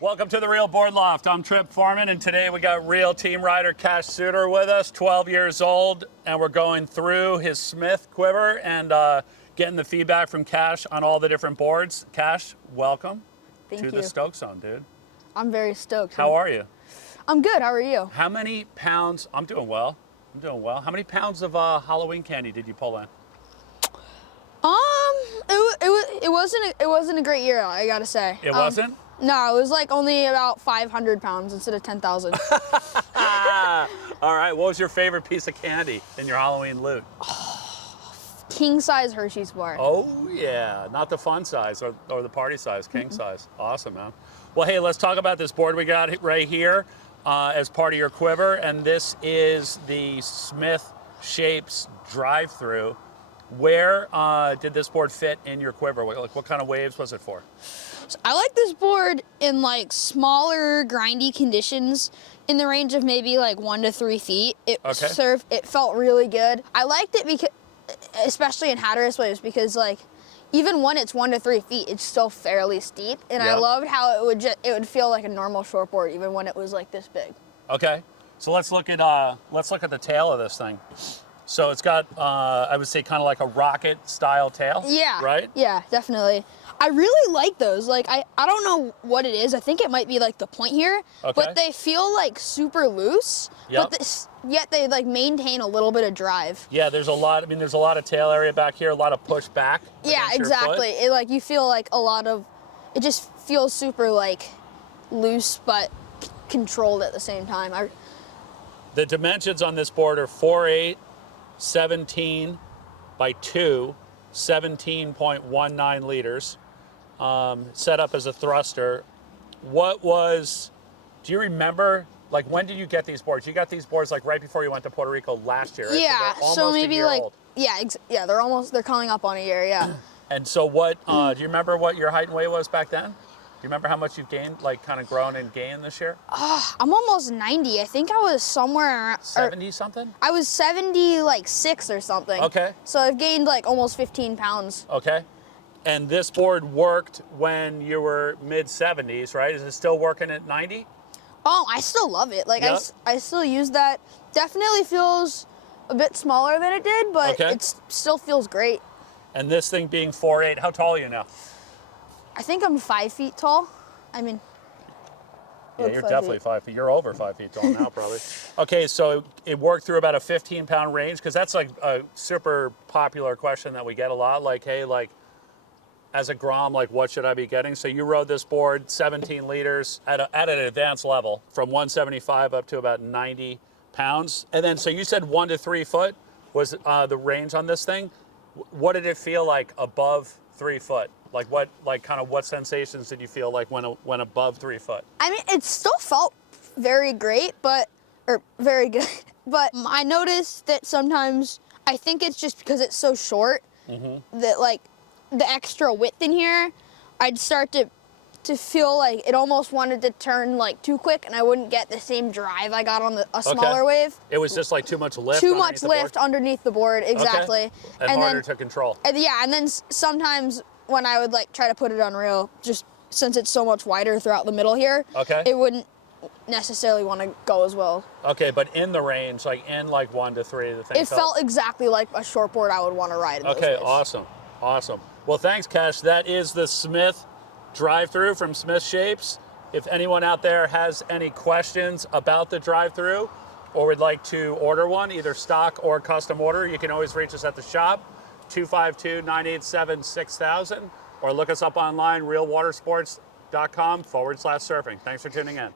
Welcome to the Real Board Loft. I'm Trip Forman, and today we got real team rider Cash Souter with us, 12 years old, and we're going through his Smith quiver and getting the feedback from Cash on all the different boards. Cash, welcome to the Stoke Zone, dude. I'm very stoked. How are you? I'm good. How are you? How many pounds? I'm doing well. How many pounds of Halloween candy did you pull in? It wasn't a great year, I gotta say. It wasn't? No, it was like only about 500 pounds instead of 10,000. All right, what was your favorite piece of candy in your Halloween loot? King size Hershey's bar. Oh yeah, not the fun size or the party size, king size. Awesome, man. Well, hey, let's talk about this board we got right here as part of your quiver, and this is the SMTH Shapes Drive Thru. Where did this board fit in your quiver? What kind of waves was it for? So I like this board in like smaller, grindy conditions in the range of maybe like 1 to 3 feet. It felt really good. I liked it because, especially in Hatteras waves, because like even when it's 1 to 3 feet, it's still fairly steep, and I loved how it would feel like a normal shortboard even when it was like this big. Okay, so let's look at the tail of this thing. So it's got, I would say, kind of like a rocket style tail. Yeah. Right? Yeah, definitely. I really like those. Like, I don't know what it is. I think it might be like the point here, but they feel like super loose, but yet they like maintain a little bit of drive. Yeah, there's a lot of tail area back here, a lot of push back. Yeah, exactly. It like, you feel like it just feels super like loose, but controlled at the same time. The dimensions on this board are 4'8", 17 by 2, 17.19 liters, set up as a thruster. Do you remember, like, when did you get these boards? You got these boards like right before you went to Puerto Rico last year, right? Yeah, so maybe like, old. Yeah, they're coming up on a year, yeah. And so do you remember what your height and weight was back then? Do you remember how much you've gained, like kind of grown and gained this year? I'm almost 90. I think I was somewhere around 70 something? I was 76 or something. Okay. So I've gained like almost 15 pounds. Okay. And this board worked when you were mid-70s, right? Is it still working at 90? Oh, I still love it. Like, I still use that. Definitely feels a bit smaller than it did, but it still feels great. And this thing being 4'8", how tall are you now? I think I'm 5 feet tall. I mean, yeah, you're definitely 5 feet. You're over 5 feet tall now, probably. Okay, so it worked through about a 15-pound range, because that's like a super popular question that we get a lot. Like, hey, like, as a Grom, like, what should I be getting? So you rode this board 17 liters at an advanced level, from 175 up to about 90 pounds. And then, so you said 1 to 3 foot was the range on this thing. What did it feel like above 3 foot? What sensations did you feel like when above 3 foot? I mean, it still felt very great, or very good. But I noticed that sometimes, I think it's just because it's so short, that like the extra width in here, I'd start to feel like it almost wanted to turn like too quick, and I wouldn't get the same drive I got on a smaller wave. It was just like too much lift. Underneath the board, exactly. Okay. And harder to control. And then sometimes when I would like try to put it on rail, just since it's so much wider throughout the middle here, it wouldn't necessarily want to go as well. Okay, but in the range, like in like 1 to 3, the thing felt exactly like a shortboard I would want to ride in those waves. Awesome. Well, thanks, Cash. That is the SMTH Drive Thru from SMTH Shapes. If anyone out there has any questions about the Drive Thru or would like to order one, either stock or custom order, you can always reach us at the shop, 252-987-6000, or look us up online, realwatersports.com/surfing. Thanks for tuning in.